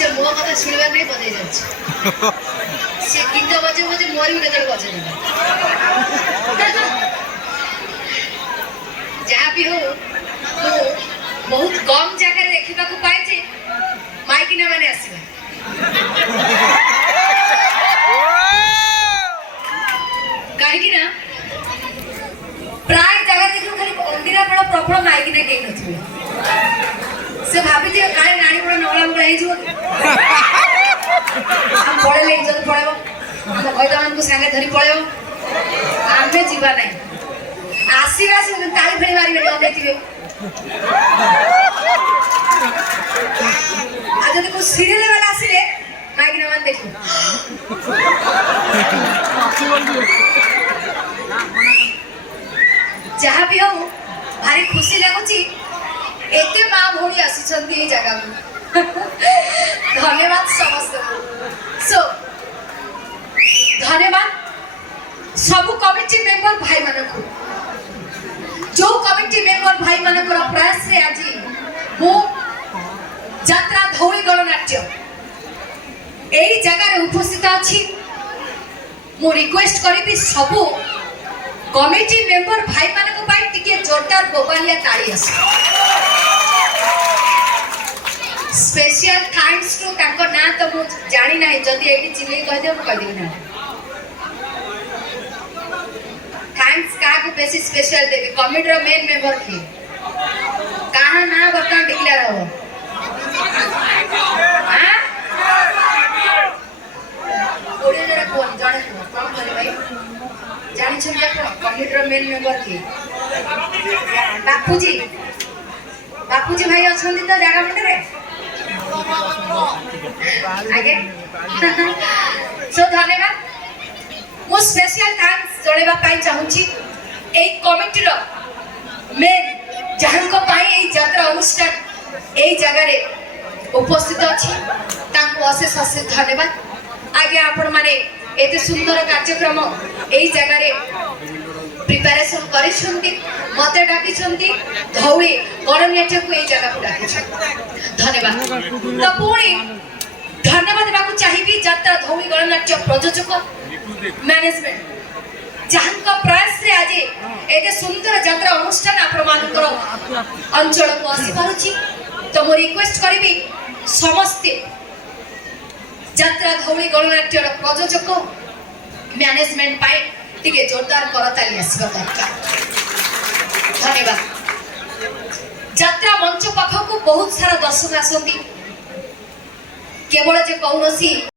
से मो कथा शुणवा नहीं बजे जा से गीत बजे बजे मोर भी केतल बजे जहाँ भी हो तो बहुत कम जगह देखा पाए जे माइकिना माने आसवा कहीं ना प्राय जगह देखो खाली अंदिरा बड़ प्रबल माइकिना कहीं नथिबे से भाभी जे काले नानी बड़ नवला बड़ हे जो हम पड़े ले इज्जत पड़ेबो हम कहिदान को संगे धरी पड़ेबो आमे जीवा नहीं आसीबा से ताली फेरी मारी न देखिबे आज देखो सीरियल वाला आसीले माइकिना मान देखो जहाँ भी हो भारी खुशी लगुची एते माँ भौणी आसी जगह धन्यवाद समस्त सो धन्यवाद सबु कमिटी मेंबर भाई मानक जो कमिटी मेंबर भाई मानक प्रयास रे आज मो यात्रा धौली गणनाट्य एई जगह रे उपस्थित अछि मो रिक्वेस्ट करिबी सबु कमिटी मेंबर भाई मानक पाई टिके जोरदार बोबालिया ताली आस स्पेशल थैंक्स टू ताको ना तो मु जानि नाही जदी एडी चिल्ली कह दे मु कह देबी ना थैंक्स का को बेसी स्पेशल देबी कमिटी रो मेन मेंबर की कहां ना बता डिक्लेयर हो हां ओरे जरा कोन जाने कोन करे भाई जानि छन अपन कमिटी रो मेन मेंबर की बापूजी भाई अछंदी तो जागा मंडे रे आगे सो धन्यवाद मो स्पेशल थैंक्स जणेबा पाई चाहूची ए कमिटी रो मेन जहां को पाई ए यात्रा अनुष्ठान ए जगह रे उपस्थित अछि ताको अशेष अशेष धन्यवाद आगे आपण माने एते सुंदर कार्यक्रम ए जगह रे प्रिपरेशन करिसंती मते डाकिसंती धौली गणनाट्य को ए जगह को डाकिसंती धन्यवाद तो पुणी धन्यवाद देबाकू चाहिबी यात्रा धौली गणनाट्य प्रयोजक मैनेजमेंट जहां का प्रयास रे आज एते सुंदर यात्रा अनुष्ठान आपण मानकर अंचल को आसी पारुची तो मो रिक्वेस्ट करिबी समस्त यात्रा धौली गणनाट्य प्रयोजक मैनेजमेंट पाए टिके जोरदार करताली आसीबा दरकार धन्यवाद यात्रा मंच पाखक बहुत सारा दर्शक आसंती केवल जे कौनसी